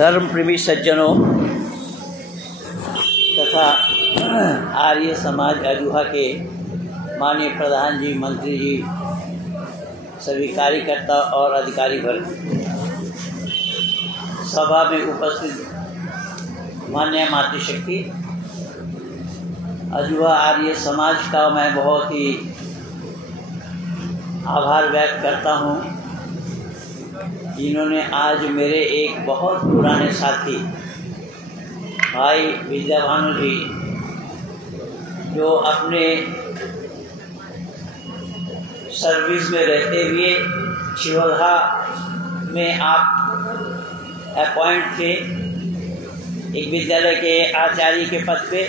धर्म प्रेमी सज्जनों तथा आर्य समाज अजूहा के माननीय प्रधान जी, मंत्री जी, सभी कार्यकर्ता और अधिकारी वर्ग, सभा में उपस्थित माननीय मातृशक्ति, अजूहा आर्य समाज का मैं बहुत ही आभार व्यक्त करता हूँ। इन्होंने आज मेरे एक बहुत पुराने साथी भाई विद्याभानु जी, जो अपने सर्विस में रहते हुए शिवोधा में आप अपॉइंट थे, एक विद्यालय के आचार्य के पद पे,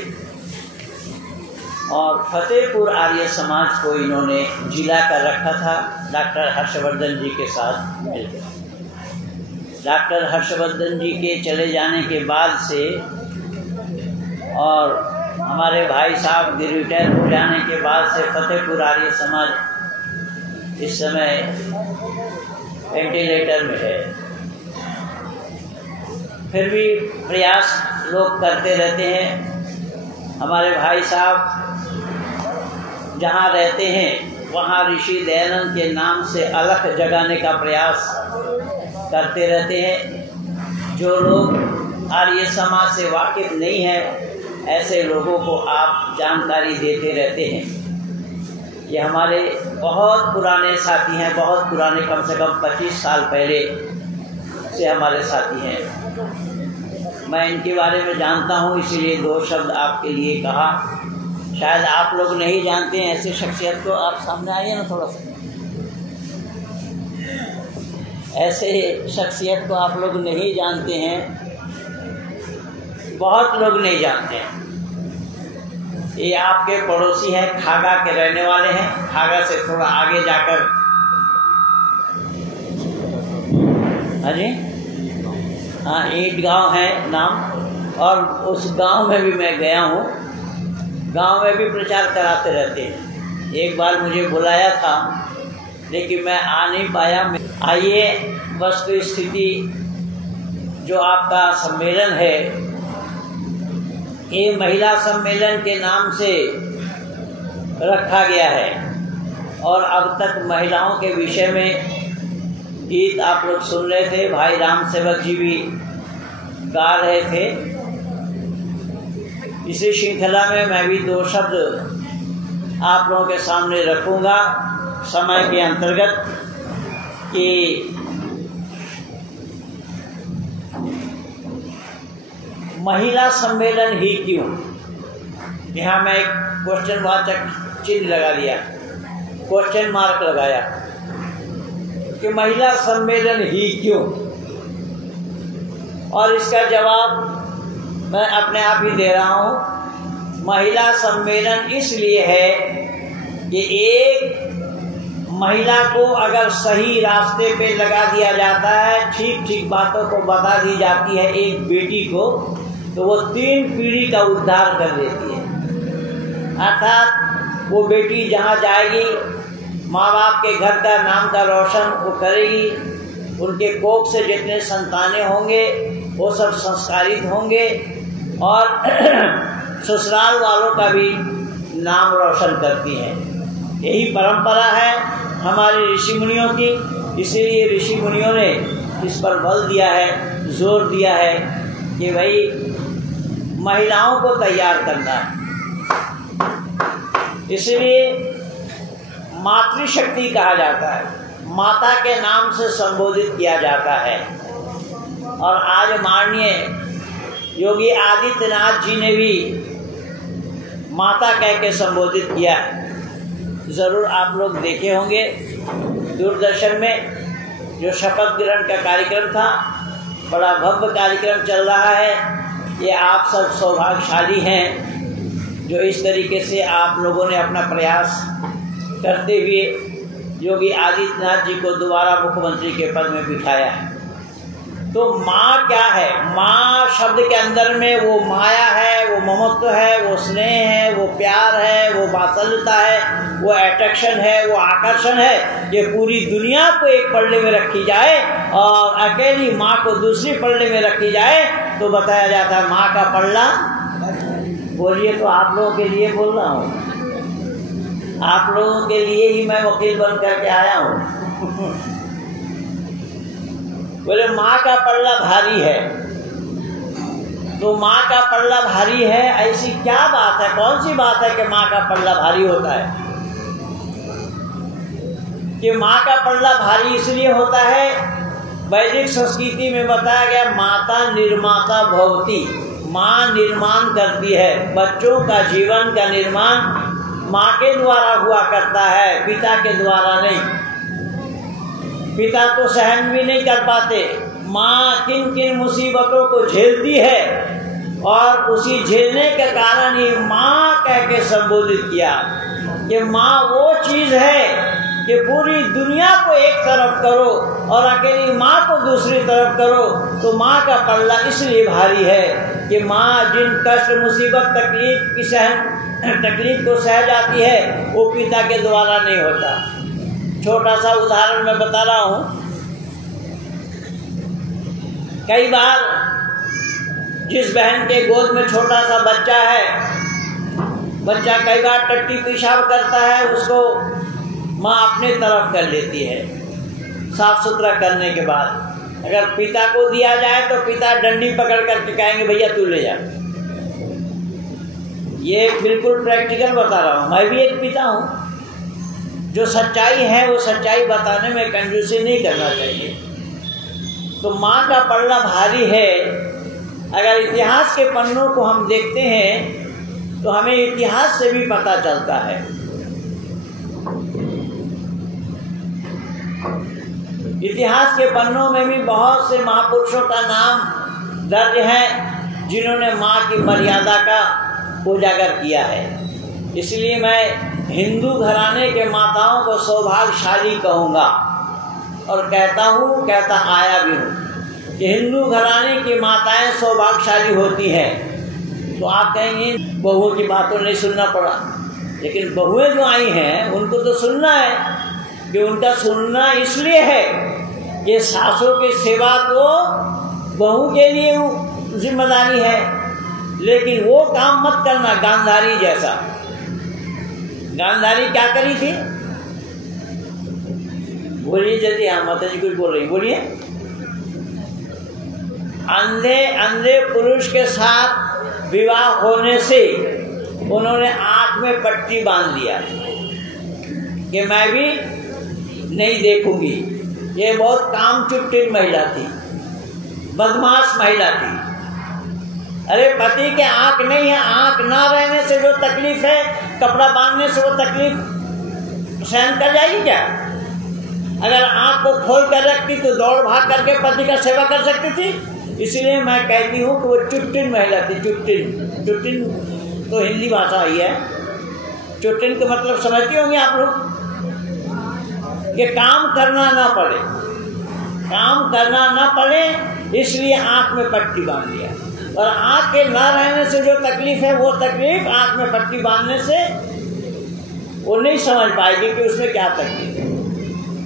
और फतेहपुर आर्य समाज को इन्होंने जिला कर रखा था डॉक्टर हर्षवर्धन जी के साथ मिलकर। डॉक्टर हर्षवर्धन जी के चले जाने के बाद से और हमारे भाई साहब रिटायर हो जाने के बाद से फतेहपुर आर्य समाज इस समय वेंटिलेटर में है। फिर भी प्रयास लोग करते रहते हैं। हमारे भाई साहब जहाँ रहते हैं वहाँ ऋषि दयानंद के नाम से अलख जगाने का प्रयास करते रहते हैं। जो लोग आर्य समाज से वाकिफ नहीं है, ऐसे लोगों को आप जानकारी देते रहते हैं। ये हमारे बहुत पुराने साथी हैं, बहुत पुराने, कम से कम 25 साल पहले से हमारे साथी हैं। मैं इनके बारे में जानता हूँ, इसीलिए 2 शब्द आपके लिए कहा। शायद आप लोग नहीं जानते हैं ऐसे शख्सियत को। आप सामने आइए ना थोड़ा सा। ऐसे शख्सियत को आप लोग नहीं जानते हैं, बहुत लोग नहीं जानते हैं। ये आपके पड़ोसी हैं, खागा के रहने वाले हैं। खागा से थोड़ा आगे जाकर, हाँ जी, हाँ, ईट गांव है नाम, और उस गांव में भी मैं गया हूँ। गांव में भी प्रचार कराते रहते हैं। एक बार मुझे बुलाया था लेकिन मैं आ नहीं पाया। आइए, वस्तु स्थिति जो आपका सम्मेलन है, ये महिला सम्मेलन के नाम से रखा गया है, और अब तक महिलाओं के विषय में गीत आप लोग सुन रहे थे। भाई राम सेवक जी भी गा रहे थे। इसी श्रृंखला में मैं भी 2 शब्द आप लोगों के सामने रखूंगा समय के अंतर्गत कि महिला सम्मेलन ही क्यों। यहाँ मैं एक क्वेश्चन वाचक चिन्ह लगा दिया, क्वेश्चन मार्क लगाया कि महिला सम्मेलन ही क्यों, और इसका जवाब मैं अपने आप ही दे रहा हूँ। महिला सम्मेलन इसलिए है कि एक महिला को अगर सही रास्ते पे लगा दिया जाता है, ठीक ठीक बातों को बता दी जाती है एक बेटी को, तो वो 3 पीढ़ी का उद्धार कर देती है। अर्थात वो बेटी जहाँ जाएगी, माँ बाप के घर का नाम का रोशन वो करेगी। उनके कोख से जितने संतानें होंगे वो सब संस्कारित होंगे, और ससुराल वालों का भी नाम रोशन करती हैं। यही परंपरा है हमारे ऋषि मुनियों की। इसीलिए ऋषि मुनियों ने इस पर बल दिया है, जोर दिया है कि भाई महिलाओं को तैयार करना है। इसलिए मातृशक्ति कहा जाता है, माता के नाम से संबोधित किया जाता है। और आज माननीय योगी आदित्यनाथ जी ने भी माता कह के संबोधित किया। ज़रूर आप लोग देखे होंगे दूरदर्शन में जो शपथ ग्रहण का कार्यक्रम था, बड़ा भव्य कार्यक्रम चल रहा है। ये आप सब सौभाग्यशाली हैं जो इस तरीके से आप लोगों ने अपना प्रयास करते हुए योगी आदित्यनाथ जी को दोबारा मुख्यमंत्री के पद में बिठाया है। तो माँ क्या है? माँ शब्द के अंदर में वो माया है, वो ममत्व है, वो स्नेह है, वो प्यार है, वो वात्सल्यता है, वो अट्रैक्शन है, वो आकर्षण है। ये पूरी दुनिया को एक पल्ले में रखी जाए और अकेली माँ को दूसरी पल्ले में रखी जाए तो बताया जाता है माँ का पल्ला। बोलिए, तो आप लोगों के लिए बोल रहा हूँ, आप लोगों के लिए ही मैं वकील बन करके आया हूँ। बोले माँ का पल्ला भारी है। तो माँ का पल्ला भारी है, ऐसी क्या बात है, कौन सी बात है कि माँ का पल्ला भारी होता है? कि माँ का पल्ला भारी इसलिए होता है, वैदिक संस्कृति में बताया गया माता निर्माता भवती, माँ निर्माण करती है। बच्चों का जीवन का निर्माण माँ के द्वारा हुआ करता है, पिता के द्वारा नहीं। पिता तो सहन भी नहीं कर पाते। माँ किन किन मुसीबतों को झेलती है और उसी झेलने के कारण ही माँ कह के संबोधित किया कि माँ वो चीज़ है कि पूरी दुनिया को एक तरफ करो और अकेली माँ को दूसरी तरफ करो। तो माँ का पल्ला इसलिए भारी है कि माँ जिन कष्ट मुसीबत तकलीफ को सह जाती है वो पिता के द्वारा नहीं होता। छोटा सा उदाहरण मैं बता रहा हूँ। कई बार जिस बहन के गोद में छोटा सा बच्चा है, बच्चा कई बार टट्टी पेशाब करता है, उसको माँ अपने तरफ कर लेती है साफ सुथरा करने के बाद। अगर पिता को दिया जाए तो पिता डंडी पकड़ करके कहेंगे भैया तू ले जा। ये बिल्कुल प्रैक्टिकल बता रहा हूँ, मैं भी एक पिता हूँ। जो सच्चाई है वो सच्चाई बताने में कंजूसी नहीं करना चाहिए। तो माँ का पल्ला भारी है। अगर इतिहास के पन्नों को हम देखते हैं तो हमें इतिहास से भी पता चलता है। इतिहास के पन्नों में भी बहुत से महापुरुषों का नाम दर्ज है जिन्होंने माँ की मर्यादा का उजागर किया है। इसलिए मैं हिंदू घराने के माताओं को सौभाग्यशाली कहूँगा और कहता आया भी हूँ कि हिंदू घराने की माताएं सौभाग्यशाली होती हैं। तो आप कहेंगे बहुओं की बातों नहीं सुनना पड़ा, लेकिन बहुएं जो आई हैं उनको तो सुनना है। कि उनका सुनना इसलिए है कि सासों की सेवा तो बहू के लिए जिम्मेदारी है, लेकिन वो काम मत करना गांधारी जैसा। गांधारी क्या करी थी? बोलिए जल्दी। हाँ माता जी कुछ बोल रही, बोलिए। अंधे पुरुष के साथ विवाह होने से उन्होंने आंख में पट्टी बांध दिया कि मैं भी नहीं देखूंगी। ये बहुत कामचुट्टिन महिला थी, बदमाश महिला थी। अरे पति के आंख नहीं है, आंख ना रहने से जो तकलीफ है, कपड़ा बांधने से वो तकलीफ सहन कर जाएगी क्या? अगर आंख को खोल कर रखती तो दौड़ भाग करके पति का सेवा कर सकती थी। इसलिए मैं कहती हूँ कि वो चुट्टिन महिला थी। चुट्टिन तो हिंदी भाषा ही है। चुट्टिन का मतलब समझती होंगे आप लोग कि काम करना ना पड़े इसलिए आंख में पट्टी बांध दिया। और आंख के ना रहने से जो तकलीफ है वो तकलीफ आंख में पट्टी बांधने से वो नहीं समझ पाएगी कि उसमें क्या तकलीफ है।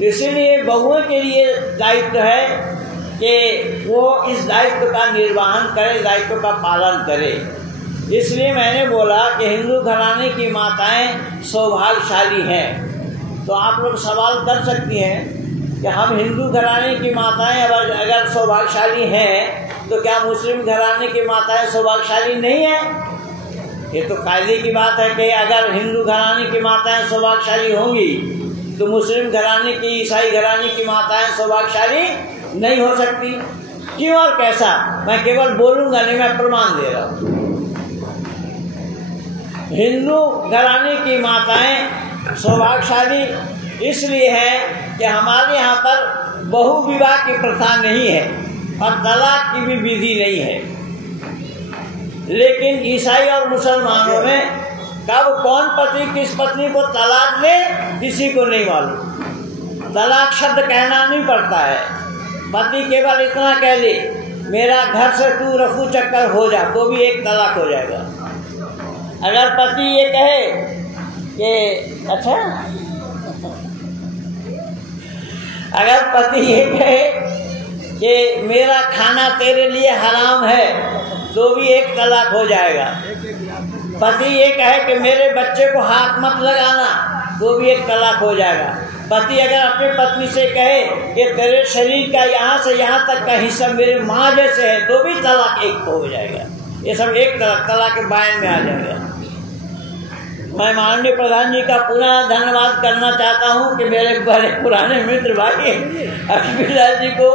इसीलिए बहुओं के लिए दायित्व है कि वो इस दायित्व का निर्वहन करे, दायित्व का पालन करे। इसलिए मैंने बोला कि हिंदू घराने की माताएं सौभाग्यशाली हैं। तो आप लोग सवाल कर सकती हैं कि हम हिंदू घराने की माताएं अगर सौभाग्यशाली हैं तो क्या मुस्लिम घराने की माताएं सौभाग्यशाली नहीं है? ये तो कायदे की बात है कि अगर हिंदू घराने की माताएं सौभाग्यशाली होंगी तो मुस्लिम घराने की, ईसाई घराने की माताएं सौभाग्यशाली नहीं हो सकती। क्यों और कैसा? मैं केवल बोलूंगा नहीं, मैं प्रमाण दे रहा हूँ। हिंदू घराने की माताएं सौभाग्यशाली इसलिए है कि हमारे यहाँ पर बहु विवाह की प्रथा नहीं है और तलाक की भी विधि नहीं है। लेकिन ईसाई और मुसलमानों में कब कौन पति किस पत्नी को तलाक दे किसी को नहीं मालूम। तलाक शब्द कहना नहीं पड़ता है, पति केवल इतना कह ले मेरा घर से तू रफू चक्कर हो जा, तो भी एक तलाक हो जाएगा। अगर पति ये कहे कि अच्छा, अगर पति ये कहे कि मेरा खाना तेरे लिए हराम है, तो भी एक तलाक हो जाएगा। पति ये कहे कि मेरे बच्चे को हाथ मत लगाना, तो भी एक तलाक हो जाएगा। पति अगर अपनी पत्नी से कहे कि तेरे शरीर का यहाँ से यहाँ तक का हिस्सा मेरे माँ जैसे है, तो भी तलाक एक हो जाएगा। ये सब एक तलाक के बायन में आ जाएगा। मैं माननीय प्रधान जी का पुनः धन्यवाद करना चाहता हूँ कि मेरे बड़े पुराने मित्र भाई अखिलाल जी को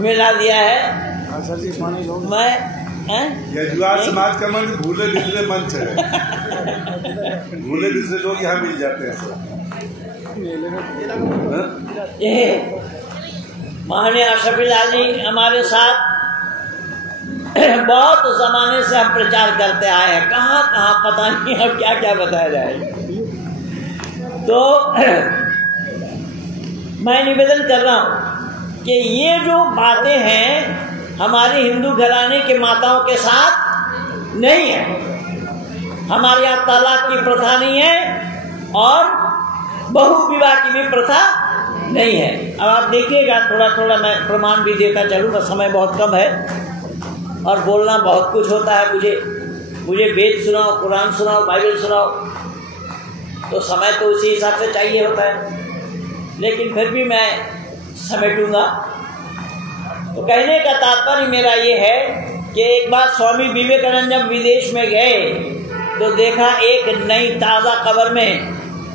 मिला दिया है। मैं समाज का मंच भूले बिसरे मंच है। भूले बिसरे लोग यहाँ मिल जाते हैं। ये माननीय अशफीलाल जी हमारे साथ बहुत जमाने से हम प्रचार करते आए हैं, कहाँ कहाँ पता नहीं अब क्या क्या बताया जाए। तो मैं निवेदन कर रहा हूँ कि ये जो बातें हैं हमारी हिंदू घराने के माताओं के साथ नहीं है। हमारे यहाँ तलाक की प्रथा नहीं है और बहु विवाह की भी प्रथा नहीं है। अब आप देखिएगा, थोड़ा थोड़ा मैं प्रमाण भी देता चलूँगा, समय बहुत कम है और बोलना बहुत कुछ होता है। मुझे वेद सुनाओ, कुरान सुनाओ, बाइबल सुनाओ, तो समय तो उसी हिसाब से चाहिए होता है, लेकिन फिर भी मैं समेटूंगा। तो कहने का तात्पर्य मेरा ये है कि एक बार स्वामी विवेकानंद जब विदेश में गए तो देखा एक नई ताज़ा कब्र में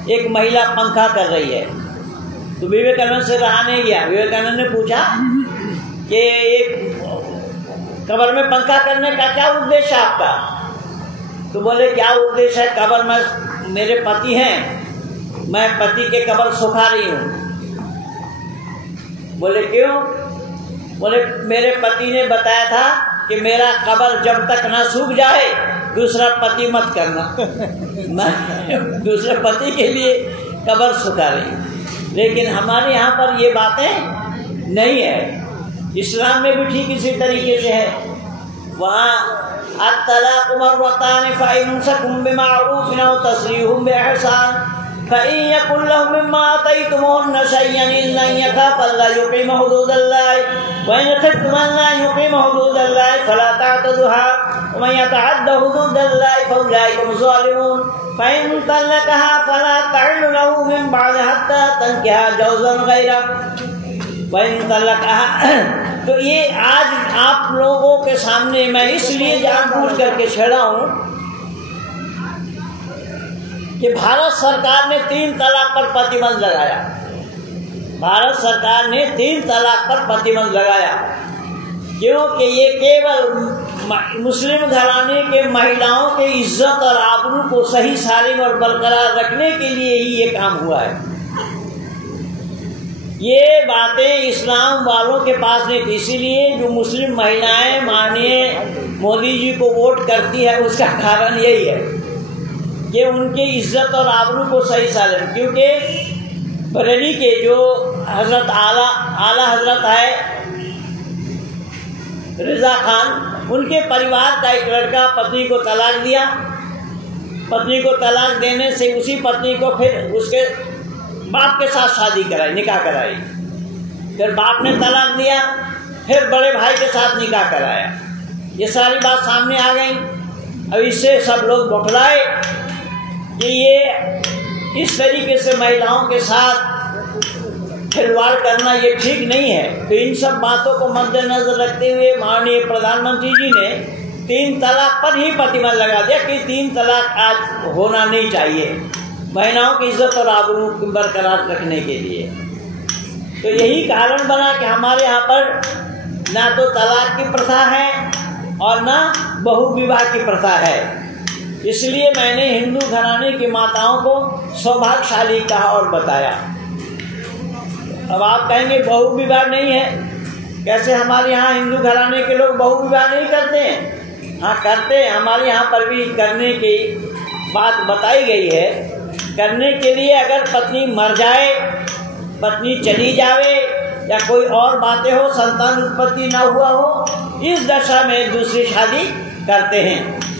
एक महिला पंखा कर रही है। तो विवेकानंद से रहा नहीं गया। विवेकानंद ने पूछा कि एक कब्र में पंखा करने का क्या उद्देश्य है आपका? तो बोले क्या उद्देश्य है, कब्र में मेरे पति हैं, मैं पति के कब्र सुखा रही हूँ। बोले क्यों? बोले मेरे पति ने बताया था कि मेरा कब्र जब तक ना सूख जाए दूसरा पति मत करना। मैं दूसरे पति के लिए कब्र सुखा रही। लेकिन हमारे यहाँ पर ये बातें नहीं है। इस्लाम में भी ठीक इसी तरीके से है। वहाँ अत-तलाक़ मर्रतान फ़इम्साकुम बिमाअरूफ़िन औ तस्रीहुम बिइहसान फ़इन यकुन लहुम मिम्मा आतय्तumuहुन्ना शय'अन इल्ला अन यख़ाफ़ा अल्ला युक़ीमा हुदूदल्लाहि व इन ख़िफ़्तुम अल्ला युक़ीमा हुदूदल्लाहि फ़ला तअतदूहा व मन यतअद्द हुदूदल्लाहि फ़उलाइका हुमुज़ ज़ालिमून फ़इन तल्लक़हा फ़ला तहिल्लु लहू मिन बअद हत्ता तंकिहा ज़ौजन ग़ैरहू फ़इन तल्लक़हा। तो ये आज आप लोगों के सामने मैं इसलिए जानबूझ करके छेड़ा हूँ कि भारत सरकार ने 3 तलाक पर प्रतिबंध लगाया। भारत सरकार ने 3 तलाक पर प्रतिबंध लगाया क्योंकि ये केवल मुस्लिम घराने के महिलाओं के इज्जत और आबरू को सही सालिम और बरकरार रखने के लिए ही ये काम हुआ है। ये बातें इस्लाम वालों के पास नहीं थी। इसीलिए जो मुस्लिम महिलाएं माननीय मोदी जी को वोट करती है उसका कारण यही है कि उनकी इज्जत और आबरू को सही सालिम, क्योंकि बरेली के जो हजरत आला हजरत है रिजा खान, उनके परिवार का एक लड़का पत्नी को तलाक दिया। पत्नी को तलाक देने से उसी पत्नी को फिर उसके बाप के साथ शादी कराई, निकाह कराई। फिर बाप ने तलाक दिया, फिर बड़े भाई के साथ निकाह कराया। ये सारी बात सामने आ गई। अब इससे सब लोग बौखलाए कि ये इस तरीके से महिलाओं के साथ खिलवाड़ करना ये ठीक नहीं है। तो इन सब बातों को मद्देनजर रखते हुए माननीय प्रधानमंत्री जी ने 3 तलाक पर ही प्रतिबंध लगा दिया कि 3 तलाक आज होना नहीं चाहिए महिलाओं की इज्जत और आबरू बरकरार रखने के लिए। तो यही कारण बना कि हमारे यहाँ पर ना तो तलाक की प्रथा है और ना बहु विवाह की प्रथा है। इसलिए मैंने हिंदू घराने की माताओं को सौभाग्यशाली कहा और बताया। अब आप कहेंगे बहु विवाह नहीं है, कैसे? हमारे यहाँ हिंदू घराने के लोग बहु विवाह नहीं करते हैं। हाँ करते हैं, हमारे यहाँ पर भी करने की बात बताई गई है। करने के लिए अगर पत्नी मर जाए, पत्नी चली जावे या कोई और बातें हो, संतान उत्पत्ति ना हुआ हो, इस दशा में दूसरी शादी करते हैं।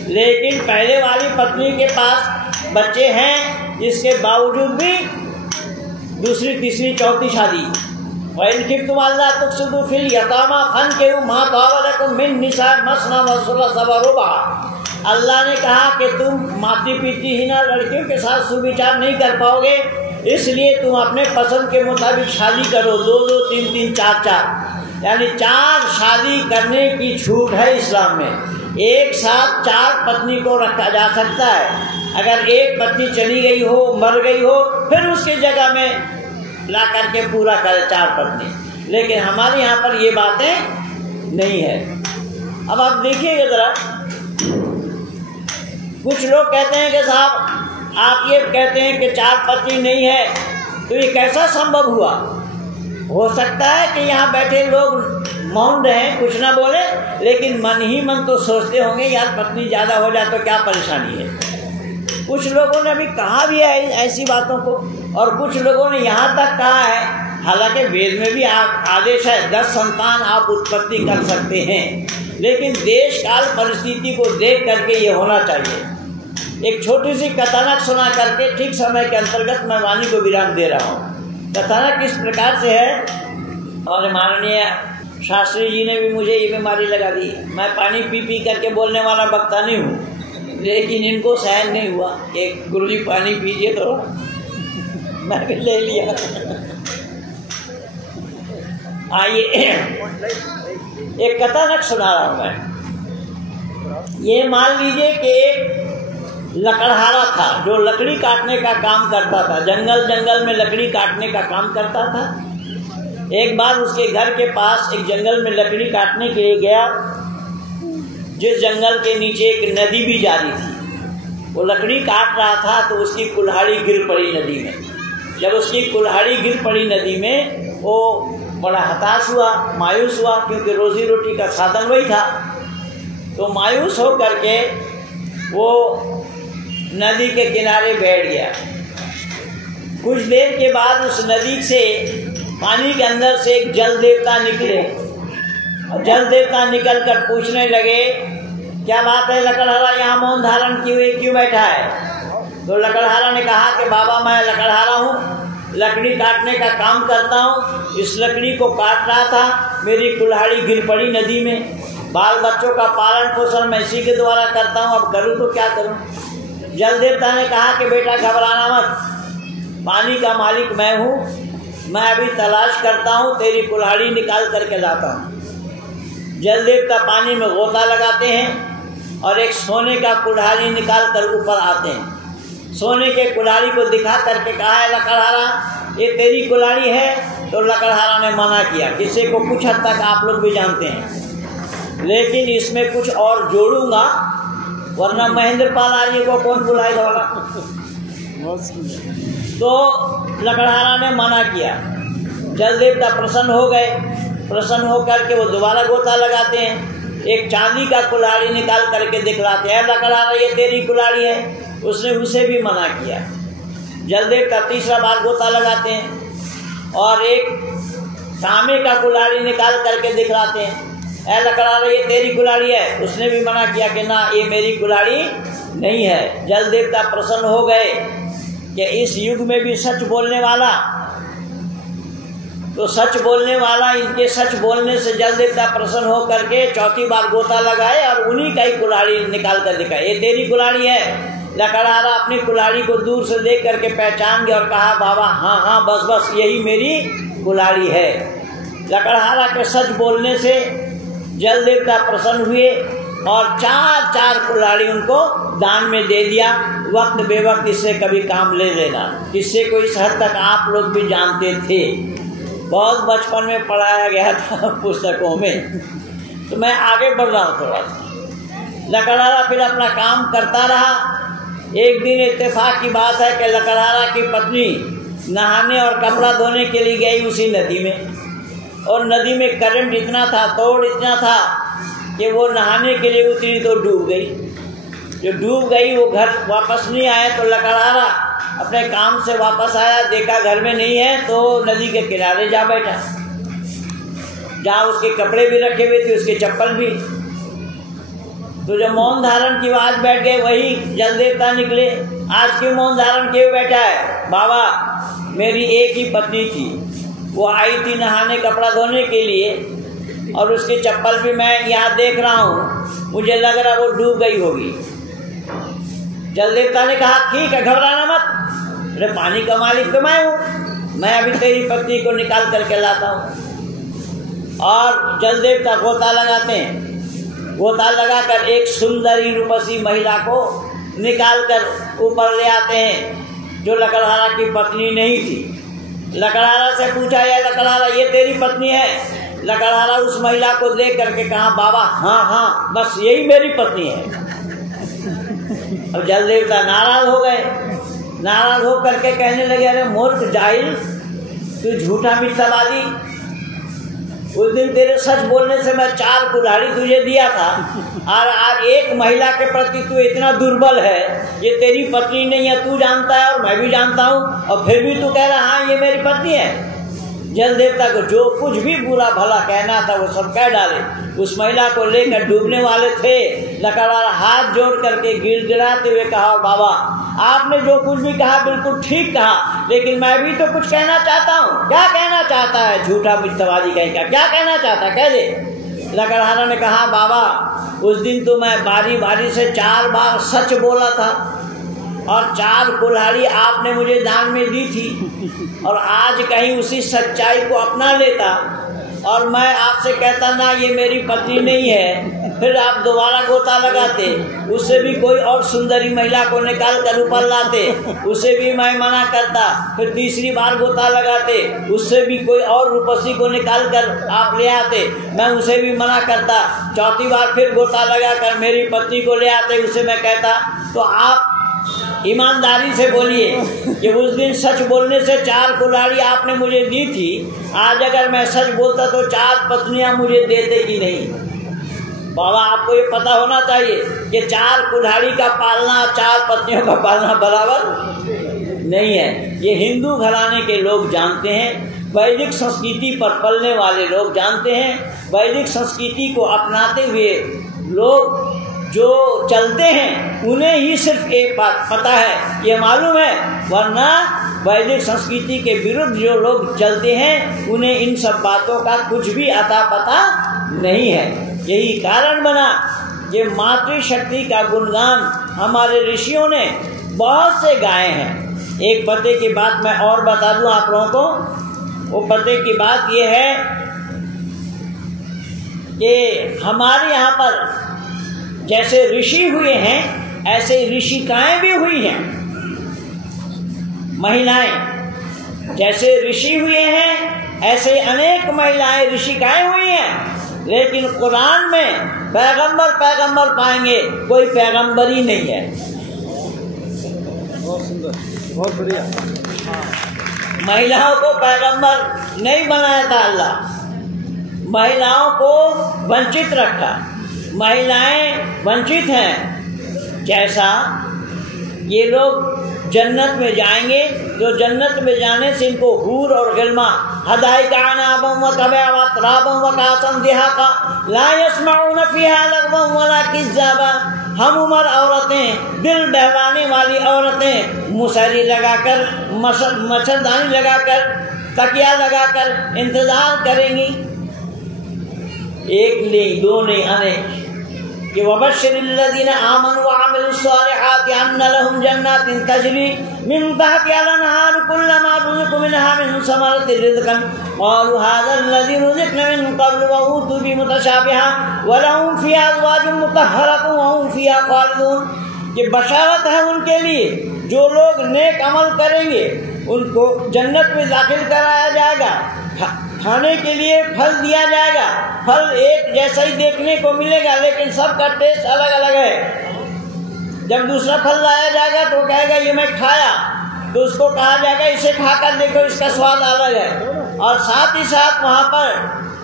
लेकिन पहले वाली पत्नी के पास बच्चे हैं, इसके बावजूद भी दूसरी, तीसरी, चौथी शादी। अल्लाह ने कहा कि तुम माती पीती ही ना लड़कियों के साथ सुविचार नहीं कर पाओगे, इसलिए तुम अपने पसंद के मुताबिक शादी करो, 2-2, 3-3, 4-4, यानी 4 शादी करने की छूट है इस्लाम में। एक साथ 4 पत्नी को रखा जा सकता है। अगर एक पत्नी चली गई हो, मर गई हो, फिर उसकी जगह में ला करके पूरा करे 4 पत्नी। लेकिन हमारे यहाँ पर ये बातें नहीं है। अब आप देखिएगा जरा, कुछ लोग कहते हैं कि साहब आप ये कहते हैं कि 4 पत्नी नहीं है, तो ये कैसा संभव हुआ? हो सकता है कि यहाँ बैठे लोग मौन रहें, कुछ ना बोले, लेकिन मन ही मन तो सोचते होंगे यार पत्नी ज़्यादा हो जाए तो क्या परेशानी है। कुछ लोगों ने अभी कहा भी है ऐसी बातों को, और कुछ लोगों ने यहाँ तक कहा है, हालांकि वेद में भी आदेश है 10 संतान आप उत्पत्ति कर सकते हैं, लेकिन देश काल परिस्थिति को देख करके ये होना चाहिए। एक छोटी सी कथानक सुना करके ठीक समय के अंतर्गत मैं वाणी को विराम दे रहा हूँ। कथानक इस प्रकार से है, और माननीय शास्त्री जी ने भी मुझे ये बीमारी लगा दी। मैं पानी पी पी करके बोलने वाला वक्ता नहीं हूँ, लेकिन इनको सहन नहीं हुआ कि गुरुजी पानी पीजिए, तो मैं भी ले लिया। आइए एक कथानक सुना रहा हूँ मैं। ये मान लीजिए कि एक लकड़हारा था जो लकड़ी काटने का काम करता था, जंगल में लकड़ी काटने का काम करता था। एक बार उसके घर के पास एक जंगल में लकड़ी काटने के लिए गया, जिस जंगल के नीचे एक नदी भी जा रही थी। वो लकड़ी काट रहा था तो उसकी कुल्हाड़ी गिर पड़ी नदी में। जब उसकी कुल्हाड़ी गिर पड़ी नदी में, वो बड़ा हताश हुआ, मायूस हुआ, क्योंकि रोजी रोटी का साधन वही था। तो मायूस हो करके वो नदी के किनारे बैठ गया। कुछ देर के बाद उस नदी से, पानी के अंदर से एक जल देवता निकले, और जल देवता निकल कर पूछने लगे, क्या बात है लकड़हारा, यहाँ मौन धारण किए हुए क्यों बैठा है? तो लकड़हारा ने कहा कि बाबा मैं लकड़हारा हूँ, लकड़ी काटने का काम करता हूँ, इस लकड़ी को काट रहा था, मेरी कुल्हाड़ी गिर पड़ी नदी में, बाल बच्चों का पालन पोषण मैं इसी के द्वारा करता हूँ, अब करूँ तो क्या करूँ? जल देवता ने कहा कि बेटा घबराना मत, पानी का मालिक मैं हूँ, मैं अभी तलाश करता हूँ, तेरी कुल्हाड़ी निकाल करके लाता हूँ। जल देवता पानी में गोता लगाते हैं और एक सोने का कुल्हाड़ी निकाल कर ऊपर आते हैं। सोने के कुल्हाड़ी को दिखा करके कहा है लकड़हारा ये तेरी कुल्हाड़ी है? तो लकड़हारा ने मना किया। किसी को कुछ हद तक आप लोग भी जानते हैं, लेकिन इसमें कुछ और जोड़ूंगा, वरना महेंद्र पाल आर्य को कौन बुलाएगा वाला। तो लकड़हारा ने मना किया। जल देवता प्रसन्न हो गए। प्रसन्न होकर के वो दोबारा गोता लगाते हैं, एक चांदी का कुल्हाड़ी निकाल करके दिखलाते हैं, लकड़हारा ये तेरी कुल्हाड़ी है। उसने उसे भी मना किया। जल देवता तीसरा बार गोता लगाते हैं और एक तांबे का कुल्हाड़ी निकाल करके दिखलाते हैं, ऐ लकड़हारा ये तेरी कुल्हाड़ी है। उसने भी मना किया कि ना ये मेरी कुल्हाड़ी नहीं है। जल देवता प्रसन्न हो गए कि इस युग में भी सच बोलने वाला, तो सच बोलने वाला, इनके सच बोलने से जल देवता प्रसन्न हो करके चौथी बार गोता लगाए और उन्हीं का ही कुल्हाड़ी निकाल कर दिखाए, ये तेरी कुल्हाड़ी है। लकड़हारा अपनी कुल्हाड़ी को दूर से देख करके पहचान गया और कहा बाबा हाँ हाँ बस बस यही मेरी कुल्हाड़ी है। लकड़हारा के सच बोलने से जल देवता प्रसन्न हुए और 4 कुल्हाड़ी उनको दान में दे दिया। वक्त बेवक्त इससे कभी काम ले लेना। किससे को इस हद तक आप लोग भी जानते थे, बहुत बचपन में पढ़ाया गया था पुस्तकों में। तो मैं आगे बढ़ रहा हूँ थोड़ा सा। लकड़हारा फिर अपना काम करता रहा। एक दिन इत्तेफाक की बात है कि लकड़हारा की पत्नी नहाने और कपड़ा धोने के लिए गई उसी नदी में, और नदी में करंट इतना था, तोड़ इतना था कि वो नहाने के लिए उतरी तो डूब गई। जो डूब गई वो घर वापस नहीं आए, तो लकड़हारा अपने काम से वापस आया, देखा घर में नहीं है, तो नदी के किनारे जा बैठा। जहाँ उसके कपड़े भी रखे हुए थे, उसके चप्पल भी। तो जब मौन धारण की बात बैठ गए, वही जल देवता निकले। आज क्यों मौन धारण किए बैठा है? बाबा मेरी एक ही पत्नी थी, वो आई थी नहाने कपड़ा धोने के लिए, और उसकी चप्पल भी मैं यहाँ देख रहा हूँ, मुझे लग रहा वो डूब गई होगी। जल देवता ने कहा ठीक है, घबराना मत, अरे पानी का मालिक तो मैं हूँ, मैं अभी तेरी पत्नी को निकाल करके लाता हूँ। और जल देवता गोता लगाते हैं, गोता लगाकर एक सुंदरी रूपसी महिला को निकाल कर ऊपर ले आते हैं, जो लकड़हारा की पत्नी नहीं थी। लकड़हारा से पूछा, या लकड़हारा ये तेरी पत्नी है? लकड़हारा उस महिला को देख करके कहा, बाबा हाँ हाँ बस यही मेरी पत्नी है। अब जल देवता नाराज हो गए, नाराज हो करके कहने लगे, अरे मूर्ख जाहिल, तू झूठा मिथ्यावादी, उस दिन तेरे सच बोलने से मैं 4 कुल्हाड़ी तुझे दिया था, और आज एक महिला के प्रति तू इतना दुर्बल है। ये तेरी पत्नी नहीं है, तू जानता है और मैं भी जानता हूँ, और फिर भी तू कह रहा हाँ ये मेरी पत्नी है। जल देवता को जो कुछ भी बुरा भला कहना था वो सब कह डाले। उस महिला को लेकर डूबने वाले थे, लकड़हारा हाथ जोड़ करके गिड़गिड़ाते हुए कहा, बाबा आपने जो कुछ भी कहा बिल्कुल ठीक कहा, लेकिन मैं भी तो कुछ कहना चाहता हूँ। क्या कहना चाहता है? झूठा मिथ्यावादी कहीं का, क्या कहना चाहता है कह दे। लकड़हारा ने कहा, बाबा उस दिन तो मैं बारी बारी से 4 बार सच बोला था, और 4 कुल्हाड़ी आपने मुझे दान में दी थी, और आज कहीं उसी सच्चाई को अपना लेता और मैं आपसे कहता ना ये मेरी पत्नी नहीं है, फिर आप दोबारा गोता लगाते, उससे भी कोई और सुंदरी महिला को निकाल कर ऊपर लाते, उसे भी मैं मना करता, फिर तीसरी बार गोता लगाते, उससे भी कोई और रूपसी को निकाल कर आप ले आते, मैं उसे भी मना करता, चौथी बार फिर गोता लगा कर मेरी पत्नी को ले आते, उसे मैं कहता। तो आप ईमानदारी से बोलिए कि उस दिन सच बोलने से 4 कुल्हाड़ी आपने मुझे दी थी, आज अगर मैं सच बोलता तो 4 पत्नियां मुझे देते कि नहीं? बाबा आपको ये पता होना चाहिए कि 4 कुल्हाड़ी का पालना 4 पत्नियों का पालना बराबर नहीं है। ये हिंदू घराने के लोग जानते हैं, वैदिक संस्कृति पर पलने वाले लोग जानते हैं, वैदिक संस्कृति को अपनाते हुए लोग जो चलते हैं उन्हें ही सिर्फ एक बात पता है, ये मालूम है, वरना वैदिक संस्कृति के विरुद्ध जो लोग चलते हैं उन्हें इन सब बातों का कुछ भी अता पता नहीं है। यही कारण बना ये मातृशक्ति का गुणगान हमारे ऋषियों ने बहुत से गाए हैं। एक पते की बात मैं और बता दूं आप लोगों को, वो पते की बात ये है कि हमारे यहाँ पर जैसे ऋषि हुए हैं ऐसे ऋषिकाएं भी हुई हैं। महिलाएं जैसे ऋषि हुए हैं ऐसे अनेक महिलाएं ऋषिकाएं हुई हैं, लेकिन कुरान में पैगंबर पाएंगे, कोई पैगंबर ही नहीं है। बहुत सुंदर, बहुत बढ़िया। महिलाओं को पैगंबर नहीं बनाया था अल्लाह, महिलाओं को वंचित रखा, महिलाएं वंचित हैं। जैसा ये लोग जन्नत में जाएंगे तो जन्नत में जाने से इनको हूर और गिल्मा हदाइका अनाबम व तबयावत राबम व कासम दिहाका ला यस्माउन फिहा लगवम वला किज़्ज़ाबा, हम उम्र औरतें, दिल बहलाने वाली औरतें मुसहरी लगाकर, मच्छरदानी लगाकर, तकिया लगाकर इंतजार करेंगी। एक नहीं, दो नहीं, अनेक। कि वबश्शिरिल्लज़ीना आमनू व अमिलुस्सालिहाति अन्ना लहुम जन्नातिन तजरी मिन तहतिहा अल-अनहार कुल्लमा रुज़िक़ू मिनहा मिन समरतिर रिज़क़न क़ालू हाज़ाल्लज़ी रुज़िक़ना मिन क़ब्ल व ऊतू बिही मुतशाबिहा व लहुम फ़ीहा अज़वाजुन मुतहहरतुन व हुम फ़ीहा ख़ालिदून। कि बशारत है उनके लिए जो लोग नेक अमल करेंगे, उनको जन्नत में दाखिल कराया जाएगा, खाने के लिए फल दिया जाएगा, फल एक जैसा ही देखने को मिलेगा लेकिन सबका टेस्ट अलग अलग है। जब दूसरा फल लाया जाएगा तो कहेगा ये मैं खाया, तो उसको कहा जाएगा इसे खाकर देखो इसका स्वाद अलग है। और साथ ही साथ वहाँ पर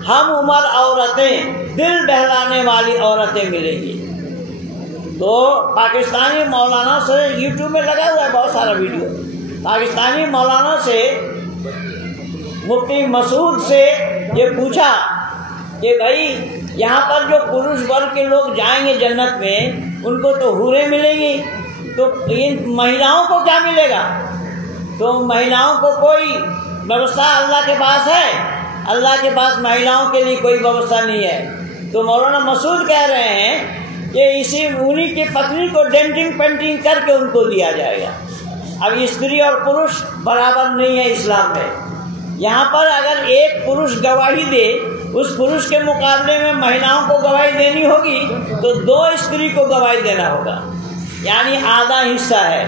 हम उम्र औरतें, दिल बहलाने वाली औरतें मिलेंगी। तो पाकिस्तानी मौलाना से यूट्यूब में लगा हुआ है बहुत सारा वीडियो, पाकिस्तानी मौलाना से मुफ्ती मसूद से ये पूछा कि भाई यहाँ पर जो पुरुष वर्ग के लोग जाएंगे जन्नत में उनको तो हूरें मिलेंगी, तो इन महिलाओं को क्या मिलेगा? तो महिलाओं को कोई व्यवस्था अल्लाह के पास है? अल्लाह के पास महिलाओं के लिए कोई व्यवस्था नहीं है। तो मौलाना मसूद कह रहे हैं कि इसी उन्हीं की पत्नी को डेंटिंग पेंटिंग करके उनको दिया जाएगा। अब स्त्री और पुरुष बराबर नहीं है इस्लाम में। यहाँ पर अगर एक पुरुष गवाही दे, उस पुरुष के मुकाबले में महिलाओं को गवाही देनी होगी तो 2 स्त्री को गवाही देना होगा, यानी आधा हिस्सा है।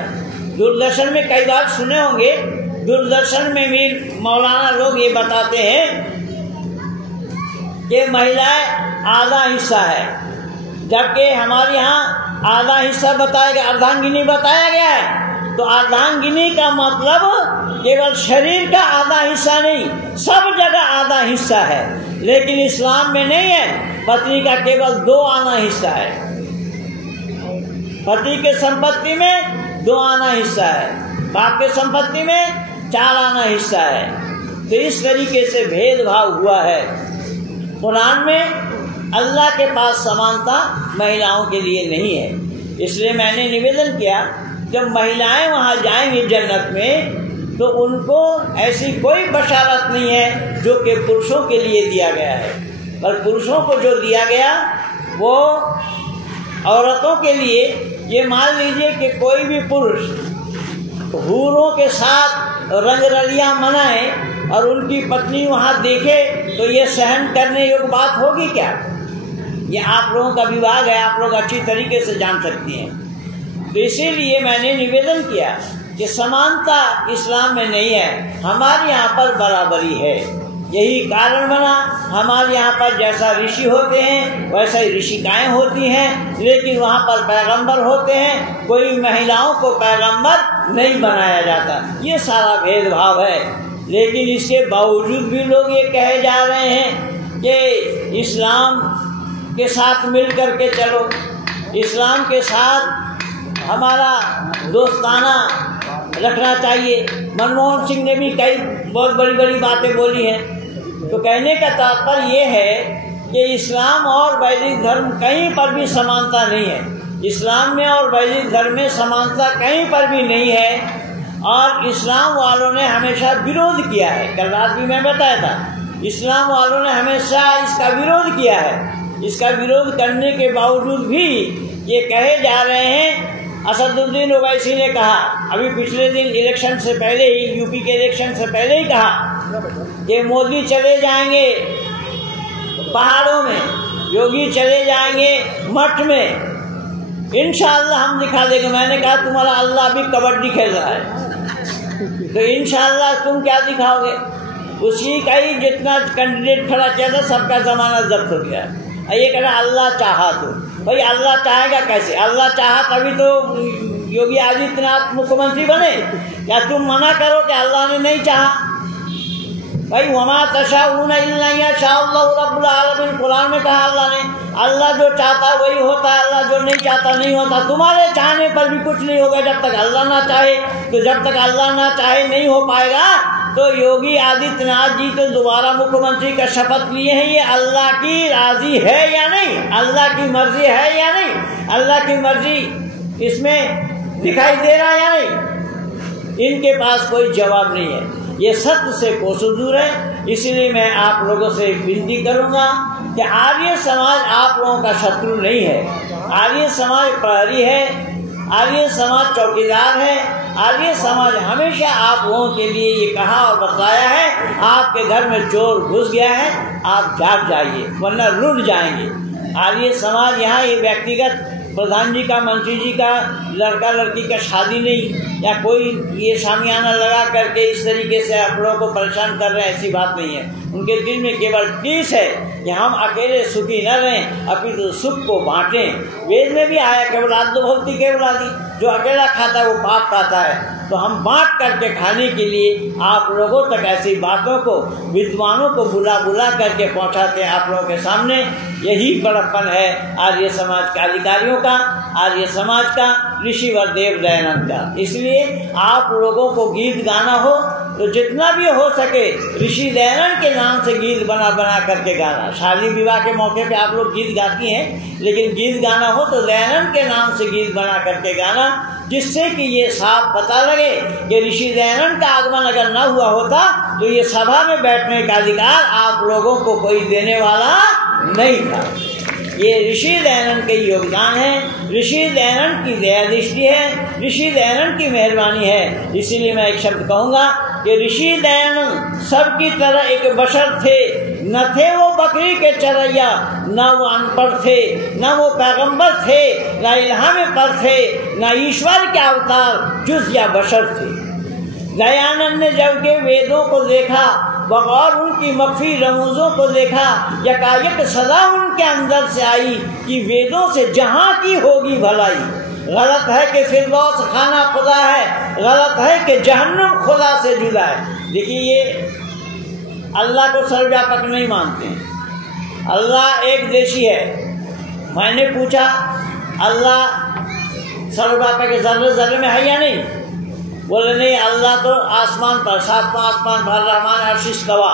दूरदर्शन में कई बार सुने होंगे, दूरदर्शन में भी मौलाना लोग ये बताते हैं कि महिलाएं आधा हिस्सा है, जबकि हमारे यहाँ आधा हिस्सा बताया गया, अर्धांगिनी बताया गया है। तो अर्धांगिनी का मतलब केवल शरीर का आधा हिस्सा नहीं, सब जगह आधा हिस्सा है। लेकिन इस्लाम में नहीं है, पत्नी का केवल 2 आना हिस्सा है। पति के संपत्ति में 2 आना हिस्सा है, बाप के संपत्ति में 4 आना हिस्सा है। तो इस तरीके से भेदभाव हुआ है। कुरान में अल्लाह के पास समानता महिलाओं के लिए नहीं है। इसलिए मैंने निवेदन किया, जब महिलाएं वहां जाएंगी जन्नत में तो उनको ऐसी कोई बशारत नहीं है जो कि पुरुषों के लिए दिया गया है, पर पुरुषों को जो दिया गया वो औरतों के लिए। ये मान लीजिए कि कोई भी पुरुष हूरों के साथ रंगरलियां मनाए और उनकी पत्नी वहां देखे तो ये सहन करने योग्य बात होगी क्या? ये आप लोगों का विभाग है, आप लोग अच्छी तरीके से जान सकती हैं। तो इसीलिए मैंने निवेदन किया कि समानता इस्लाम में नहीं है, हमारे यहाँ पर बराबरी है। यही कारण बना हमारे यहाँ पर जैसा ऋषि होते हैं वैसा ही ऋषिकाएं होती हैं, लेकिन वहाँ पर पैगंबर होते हैं, कोई महिलाओं को पैगंबर नहीं बनाया जाता। ये सारा भेदभाव है। लेकिन इसके बावजूद भी लोग ये कहे जा रहे हैं कि इस्लाम के साथ मिल कर के चलो, इस्लाम के साथ हमारा दोस्ताना रखना चाहिए। मनमोहन सिंह ने भी कई बहुत बड़ी बड़ी बातें बोली हैं। तो कहने का तात्पर्य ये है कि इस्लाम और वैदिक धर्म कहीं पर भी समानता नहीं है। इस्लाम में और वैदिक धर्म में समानता कहीं पर भी नहीं है, और इस्लाम वालों ने हमेशा विरोध किया है। कल रात भी मैं बताया था, इस्लाम वालों ने हमेशा इसका विरोध किया है। इसका विरोध करने के बावजूद भी ये कहे जा रहे हैं। असदुद्दीन ओवैसी ने कहा अभी पिछले दिन इलेक्शन से पहले ही, यूपी के इलेक्शन से पहले ही कहा कि मोदी चले जाएंगे पहाड़ों में, योगी चले जाएंगे मठ में, इंशाअल्लाह हम दिखा देंगे। मैंने कहा तुम्हारा अल्लाह भी कबड्डी खेल रहा है, तो इंशाअल्लाह तुम क्या दिखाओगे? उसी का ही जितना कैंडिडेट खड़ा किया था सबका जमाना जब्त हो गया। ये कह रहा अल्लाह चाहा तो, भाई अल्लाह चाहेगा कैसे? अल्लाह चाहा तभी तो योगी आदित्यनाथ मुख्यमंत्री बने। या तुम मना करो कि अल्लाह ने नहीं चाहा? भाई वमा तशाऊना इल्ला यशाअल्लाहु रब्बुल आलमीन, कुरान में कहा अल्लाह ने, अल्लाह जो चाहता है वही होता है, अल्लाह जो नहीं चाहता नहीं होता। तुम्हारे चाहने पर भी कुछ नहीं होगा जब तक अल्लाह ना चाहे। तो जब तक अल्लाह ना चाहे नहीं हो पाएगा। तो योगी आदित्यनाथ जी तो दोबारा मुख्यमंत्री का शपथ लिए हैं, ये अल्लाह की राजी है या नहीं, अल्लाह की मर्जी है या नहीं, अल्लाह की मर्जी इसमें दिखाई दे रहा है या नहीं? इनके पास कोई जवाब नहीं है। ये सत्य से कोसों दूर है। इसलिए मैं आप लोगों से विनती करूंगा कि आर्य समाज आप लोगों का शत्रु नहीं है। आर्य समाज प्रहरी है, आर्य समाज चौकीदार है। आर्य समाज हमेशा आप लोगों के लिए ये कहा और बताया है, आपके घर में चोर घुस गया है आप जाग जाइए वरना लुट जाएंगे। आर्य समाज यहाँ ये व्यक्तिगत प्रधान जी का, मंत्री जी का, लड़का लड़की का शादी नहीं, या कोई ये शामियाना लगा करके इस तरीके से आप लोगों को परेशान कर रहे हैं, ऐसी बात नहीं है। उनके दिल में केवल टीस है कि हम अकेले सुखी न रहें, अपितु सुख को बांटें। वेद में भी आया केवल आद्य भक्ति केवल आदि, जो अकेला खाता है वो पाप खाता है। तो हम बांट करके खाने के लिए आप लोगों तक ऐसी बातों को, विद्वानों को बुला बुला करके पहुंचाते हैं आप लोगों के सामने। यही बड़प्पन है आर्य समाज के अधिकारियों का, आर्य समाज का, ऋषिवर देव दयानंद का। इसलिए आप लोगों को गीत गाना हो तो जितना भी हो सके ऋषि दयानंद के नाम से गीत बना बना करके गाना। शादी विवाह के मौके पे आप लोग गीत गाती हैं, लेकिन गीत गाना हो तो दयानंद के नाम से गीत बना करके गाना, जिससे कि ये साफ पता लगे कि ऋषि दयानंद का आगमन अगर न हुआ होता तो ये सभा में बैठने का अधिकार आप लोगों को कोई देने वाला नहीं था। ये ऋषि दयानंद के योगदान है, ऋषि दयानंद की दया दृष्टि है, ऋषि दयानंद की मेहरबानी है। इसीलिए मैं एक शब्द कहूँगा कि ऋषि दयानंद सबकी तरह एक बशर थे, न थे वो बकरी के चरैया, न वो अनपढ़ थे, न वो पैगंबर थे, न इल्हाम पर थे, न ईश्वर के अवतार जुज या बशर थे। दयानंद ने जब के वेदों को देखा, बगौर उनकी मख्फी रमूजों को देखा, यकायक सदा उनके अंदर से आई कि वेदों से जहाँ की होगी भलाई। गलत है कि फिरदौस खाना खुदा है, गलत है कि जहन्नुम खुदा से जुदा है। देखिए ये अल्लाह को सर्वव्यापक नहीं मानते हैं, अल्लाह एक देशी है। मैंने पूछा अल्लाह सर्वव्यापक जर्रे जर्रे में है या नहीं? बोले नहीं, अल्लाह तो आसमान पर, सातवां आसमान पर, रहमान अर्श इस्तवा।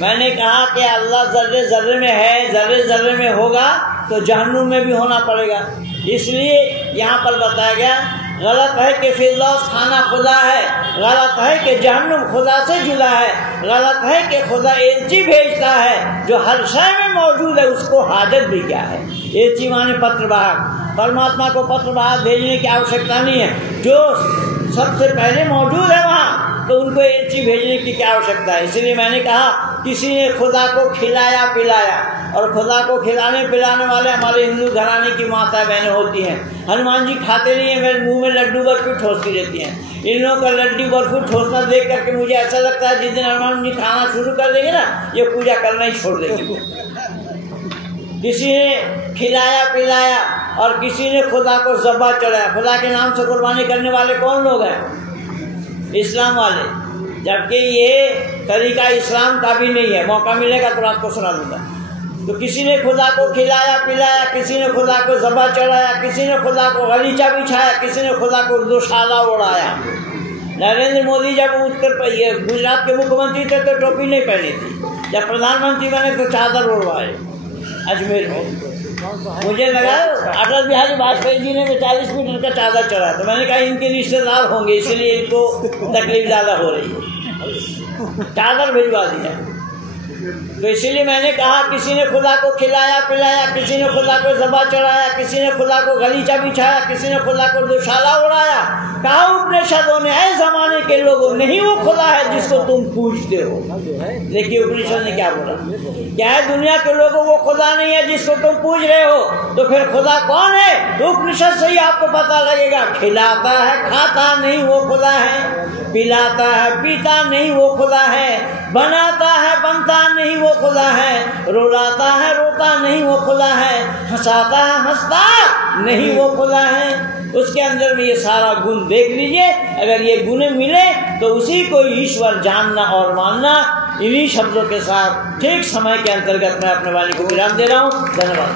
मैंने कहा कि अल्लाह जर्रे जर्रे में है, जर्रे जर्रे में होगा तो जहन्नुम में भी होना पड़ेगा। इसलिए यहाँ पर बताया गया गलत है कि फिरदौस खाना खुदा है, गलत है कि जहन्नुम खुदा से जुदा है, गलत है कि खुदा एलची भेजता है जो हर शय में मौजूद है, उसको हाजत भी क्या है। एलची माने पत्रवाहक, परमात्मा को पत्रवाहक भेजने की आवश्यकता नहीं है, जो सबसे पहले मौजूद है वहाँ, तो उनको एलची भेजने की क्या आवश्यकता है। इसलिए मैंने कहा किसी ने खुदा को खिलाया पिलाया, और खुदा को खिलाने पिलाने वाले हमारे हिंदू घराने की माता बहनें होती हैं। हनुमान जी खाते नहीं है, मेरे मुंह में लड्डू बर्फी ठोसती रहती हैं। इन लोगों का लड्डू बर्फी ठोसना देख करके मुझे ऐसा लगता है जिस दिन हनुमान जी खाना शुरू कर देंगे ना, ये पूजा करना ही छोड़ देंगे। किसी ने खिलाया पिलाया और किसी ने खुदा को ज़बा चढ़ाया। खुदा के नाम से कुर्बानी करने वाले कौन लोग हैं? इस्लाम वाले। जबकि ये तरीका इस्लाम का भी नहीं है। मौका मिलेगा तो आपको सुना दूंगा। तो किसी ने खुदा को खिलाया पिलाया, किसी ने खुदा को ज़बा चढ़ाया, किसी ने खुदा को गलीचा बिछाया, किसी ने खुदा को दुशाला उड़ाया। नरेंद्र मोदी जब गुजरात के मुख्यमंत्री थे तो टोपी नहीं पहनी थी, जब प्रधानमंत्री बने तो चादर उड़वाए अजमेर में। मुझे लगा अटल बिहारी वाजपेयी जी ने 40 मीटर का चादर चढ़ा, तो मैंने कहा इनके रिश्तेदार होंगे इसलिए इनको तकलीफ ज़्यादा हो रही है, चादर भिजवा दिया। तो इसीलिए मैंने कहा किसी ने खुदा को खिलाया पिलाया, किसी ने खुदा को ज़बा चढ़ाया, किसी ने खुदा को गलीचा बिछाया, किसी ने खुदा को दुशाला उड़ाया। कहा उपनिषदों ने ऐ जमाने के लोगों, नहीं वो खुदा है जिसको तुम पूजते हो। देखिए उपनिषद ने क्या बोला, क्या है दुनिया के लोगों वो खुदा नहीं है जिसको तुम पूज रहे हो, तो फिर खुदा कौन है? तो उपनिषद से ही आपको पता लगेगा। खिलाता है खाता नहीं वो खुदा है, पिलाता है पीता नहीं वो खुदा है, बनाता है बनता नहीं वो खुदा है, रुलाता है रोता नहीं वो खुदा है, हंसाता है हंसता नहीं वो खुदा है। उसके अंदर में ये सारा गुण देख लीजिए। अगर ये गुण मिले तो उसी को ईश्वर जानना और मानना। इन्हीं शब्दों के साथ ठीक समय के अंतर्गत मैं अपने वाणी को विराम दे रहा हूँ। धन्यवाद।